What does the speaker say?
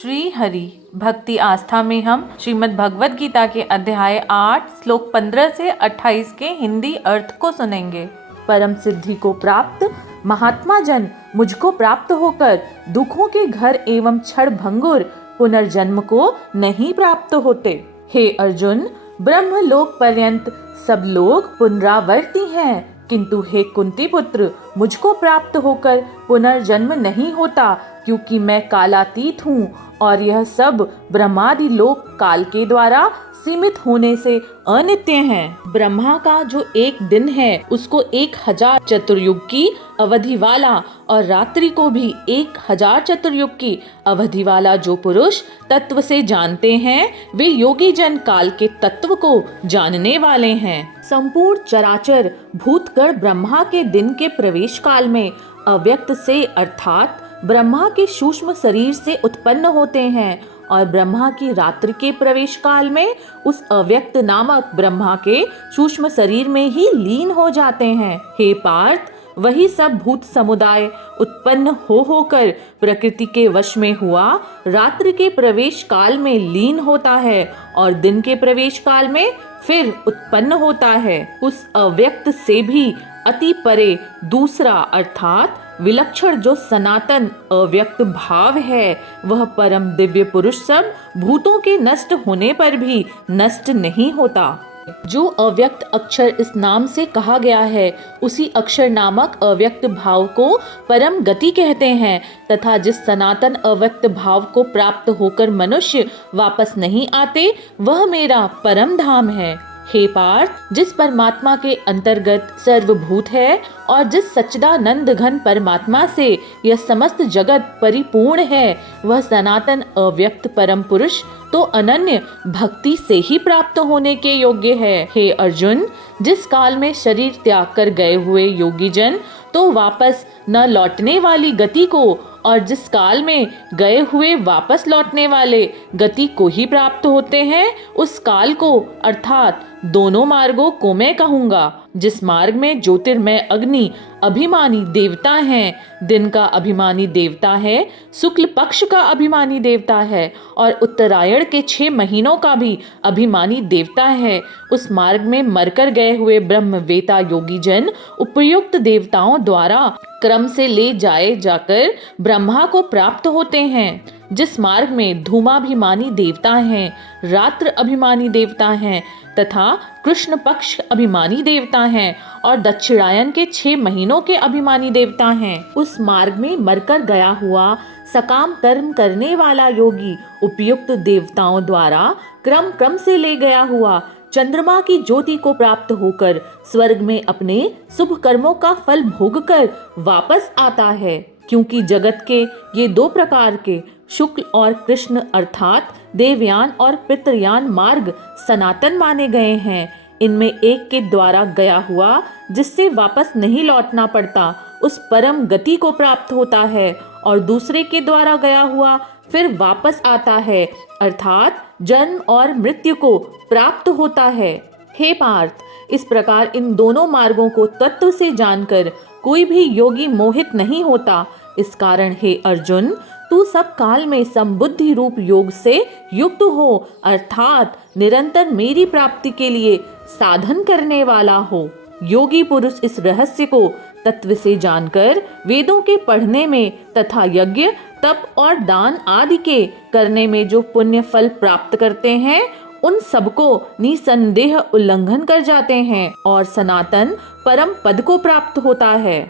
श्री हरि भक्ति आस्था में हम श्रीमद् भगवत गीता के अध्याय 8 श्लोक 15 से 28 के हिंदी अर्थ को सुनेंगे। परम सिद्धि को प्राप्त महात्मा जन मुझको प्राप्त होकर दुखों के घर एवं क्षण भंगुर पुनर्जन्म को नहीं प्राप्त होते। हे अर्जुन, ब्रह्मलोक पर्यंत सब लोग पुनरावर्ती हैं, किंतु हे कुंती पुत्र, मुझको प्राप्त होकर पुनर्जन्म नहीं होता, क्योंकि मैं कालातीत हूँ और यह सब ब्रह्मादि लोक काल के द्वारा सीमित होने से अनित्य हैं। ब्रह्मा का जो एक दिन है उसको 1000 चतुर्युग की अवधि वाला और रात्रि को भी 1000 चतुर्युग की अवधि वाला जो पुरुष तत्व से जानते हैं वे योगी जन काल के तत्व को जानने वाले हैं। संपूर्ण चराचर भूतगण ब्रह्मा के दिन के प्रवेश काल में अव्यक्त से अर्थात ब्रह्मा के सूक्ष्म शरीर से उत्पन्न होते हैं और ब्रह्मा की रात्रि के प्रवेश काल में उस अव्यक्त नामक ब्रह्मा के सूक्ष्म शरीर में ही लीन हो जाते हैं। हे पार्थ, वही सब भूत समुदाय उत्पन्न होकर प्रकृति के वश में हुआ रात्रि के प्रवेश काल में लीन होता है और दिन के प्रवेश काल में फिर उत्पन्न होता है। उस अव्यक्त से भी अति परे दूसरा अर्थात विलक्षण जो सनातन अव्यक्त भाव है वह परम दिव्य पुरुष सब भूतों के नष्ट होने पर भी नष्ट नहीं होता। जो अव्यक्त अक्षर इस नाम से कहा गया है उसी अक्षर नामक अव्यक्त भाव को परम गति कहते हैं तथा जिस सनातन अव्यक्त भाव को प्राप्त होकर मनुष्य वापस नहीं आते वह मेरा परम धाम है। हे पार्थ, जिस परमात्मा के अंतर्गत सर्वभूत है और जिस सच्चिदानंद घन परमात्मा से यह समस्त जगत परिपूर्ण है वह सनातन अव्यक्त परम पुरुष तो अनन्य भक्ति से ही प्राप्त होने के योग्य है। हे अर्जुन, जिस काल में शरीर त्याग कर गए हुए योगी जन तो वापस न लौटने वाली गति को और जिस काल में गए हुए वापस लौटने वाले गति को ही प्राप्त होते हैं उस काल को अर्थात दोनों मार्गों को मैं कहूँगा। जिस मार्ग में ज्योतिर्मय अग्नि अभिमानी देवता हैं, दिन का अभिमानी देवता है, शुक्ल पक्ष का अभिमानी देवता है और उत्तरायण के 6 महीनों का भी अभिमानी देवता है, उस मार्ग में मरकर गए हुए ब्रह्मवेता योगी जन उपयुक्त देवताओं द्वारा क्रम से ले जाए जाकर ब्रह्मा को प्राप्त होते हैं। जिस मार्ग में धूमाभिमानी देवता हैं, रात्र अभिमानी देवता हैं तथा कृष्ण पक्ष अभिमानी देवता हैं और दक्षिणायन के 6 महीनों के अभिमानी देवता हैं, उस मार्ग में मरकर गया हुआ सकाम कर्म करने वाला योगी उपयुक्त देवताओं द्वारा क्रम क्रम से ले गया हुआ चंद्रमा की ज्योति को प्राप्त होकर स्वर्ग में अपने शुभ कर्मों का फल भोगकर वापस आता है। क्योंकि जगत के ये 2 प्रकार के शुक्ल और कृष्ण अर्थात देवयान और पितृयान मार्ग सनातन माने गए हैं। इनमें एक के द्वारा गया हुआ जिससे वापस नहीं लौटना पड़ता उस परम गति को प्राप्त होता है और दूसरे के द्वारा गया हुआ फिर वापस आता है अर्थात जन्म और मृत्यु को प्राप्त होता है। हे पार्थ, इस प्रकार इन दोनों मार्गों को तत्व से जानकर कोई भी योगी मोहित नहीं होता। इस कारण हे अर्जुन, तू सब काल में संबुद्धि रूप योग से युक्त हो अर्थात निरंतर मेरी प्राप्ति के लिए साधन करने वाला हो। योगी पुरुष इस रहस्य को तत्व से जानकर वेदों के पढ़ने में तथा यज्ञ तप और दान आदि के करने में जो पुण्य फल प्राप्त करते हैं उन सबको निसंदेह उल्लंघन कर जाते हैं और सनातन परम पद को प्राप्त होता है।